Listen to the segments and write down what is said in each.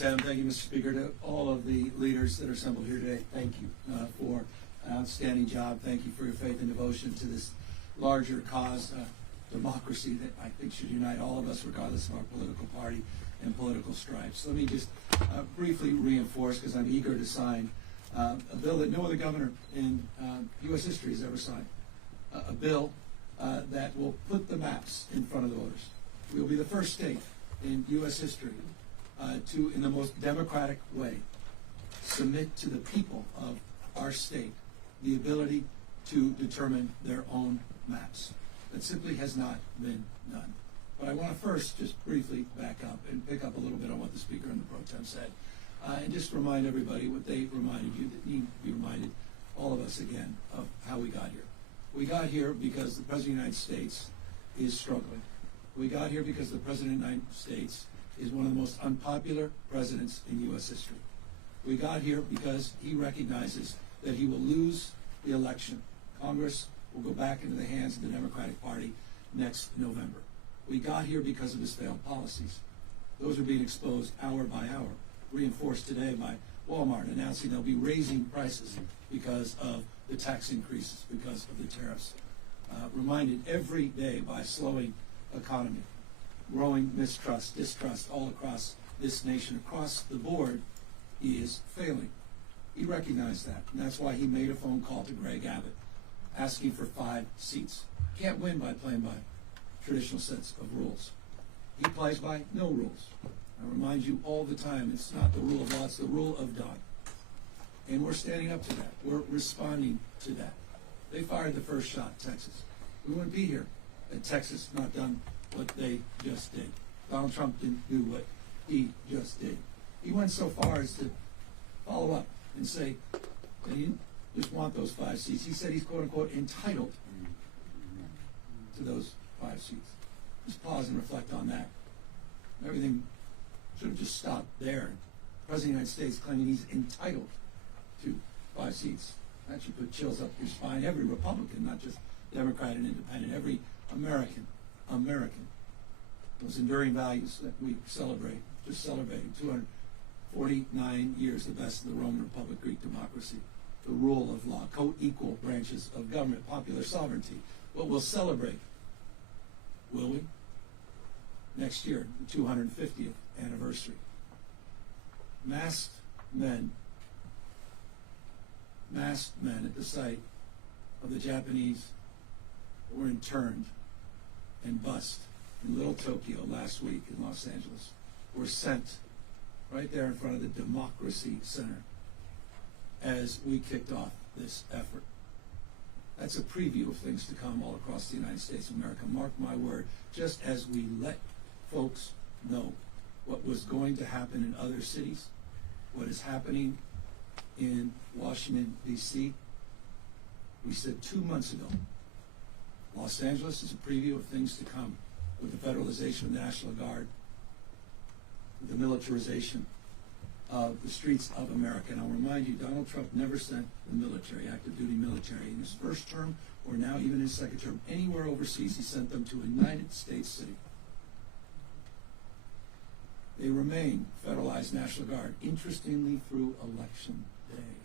Tem. Thank you, Mr. Speaker. To all of the leaders that are assembled here today, thank you for an outstanding job. Thank you for your faith and devotion to this larger cause, democracy, that I think should unite all of us regardless of our political party and political stripes. Let me just briefly reinforce, because I'm eager to sign a bill that no other governor in U.S. history has ever signed, a bill that will put the maps in front of the voters. We will be the first state in U.S. history to, in the most democratic way, submit to the people of our state the ability to determine their own maps. That simply has not been done. But I want to first just briefly back up and pick up a little bit on what the Speaker and the Pro Tem said, and just remind everybody what they reminded you, that need to be reminded, all of us again, of how we got here. We got here because the President of the United States is struggling. We got here because the President of the United States is one of the most unpopular presidents in U.S. history. We got here because he recognizes that he will lose the election. Congress will go back into the hands of the Democratic Party next November. We got here because of his failed policies. Those are being exposed hour by hour, reinforced today by Walmart announcing they'll be raising prices because of the tax increases, because of the tariffs. Reminded every day by a slowing economy, growing mistrust, distrust all across this nation, across the board. He is failing. He recognized that, and that's why he made a phone call to Greg Abbott, asking for 5 seats. Can't win by playing by traditional sets of rules. He plays by no rules. I remind you all the time, it's not the rule of law, it's the rule of God. And we're standing up to that. We're responding to that. They fired the first shot, Texas. We wouldn't be here had Texas not done what they just did. Donald Trump didn't do what he just did. He went so far as to follow up and say that he didn't just want those 5 seats. He said he's, quote unquote, entitled to those 5 seats. Just pause and reflect on that. Everything should have just stopped there. The President of the United States claiming he's entitled to 5 seats. That should put chills up your spine. Every Republican, not just Democrat and Independent, every American. Those enduring values that we celebrate, just celebrating 249 years, the best of the Roman Republic, Greek democracy, the rule of law, co-equal branches of government, popular sovereignty. What we'll celebrate, will we? Next year, the 250th anniversary. Masked men at the site of the Japanese were interned and bussed in Little Tokyo last week in Los Angeles, were sent right there in front of the Democracy Center as we kicked off this effort. That's a preview of things to come all across the United States of America. Mark my word, just as we let folks know what was going to happen in other cities, what is happening in Washington, D.C., we said 2 months ago, Los Angeles is a preview of things to come with the federalization of the National Guard, the militarization of the streets of America. And I'll remind you, Donald Trump never sent the military, active duty military, in his first term or now even his second term, anywhere overseas. He sent them to a United States city. They remain federalized National Guard, interestingly, through Election Day.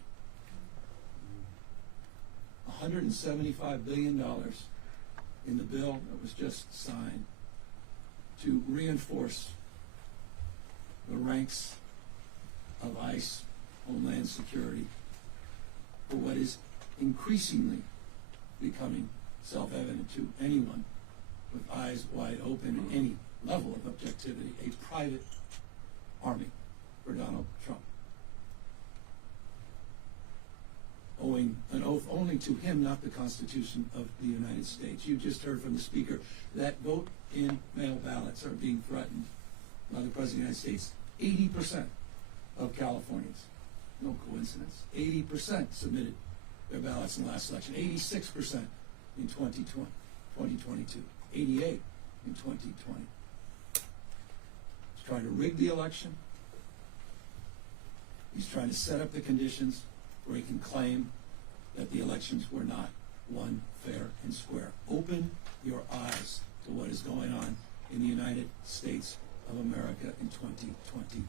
$175 billion in the bill that was just signed to reinforce the ranks of ICE, Homeland Security, for what is increasingly becoming self-evident to anyone with eyes wide open and any level of objectivity, a private army for Donald Trump, owing an oath only to him, not the Constitution of the United States. You just heard from the Speaker that vote-in-mail ballots are being threatened by the President of the United States. 80% of Californians, no coincidence, 80% submitted their ballots in the last election, 86% in 2022, 88 in 2020. He's trying to rig the election. He's trying to set up the conditions where he can claim that the elections were not won fair and square. Open your eyes to what is going on in the United States of America in 2022.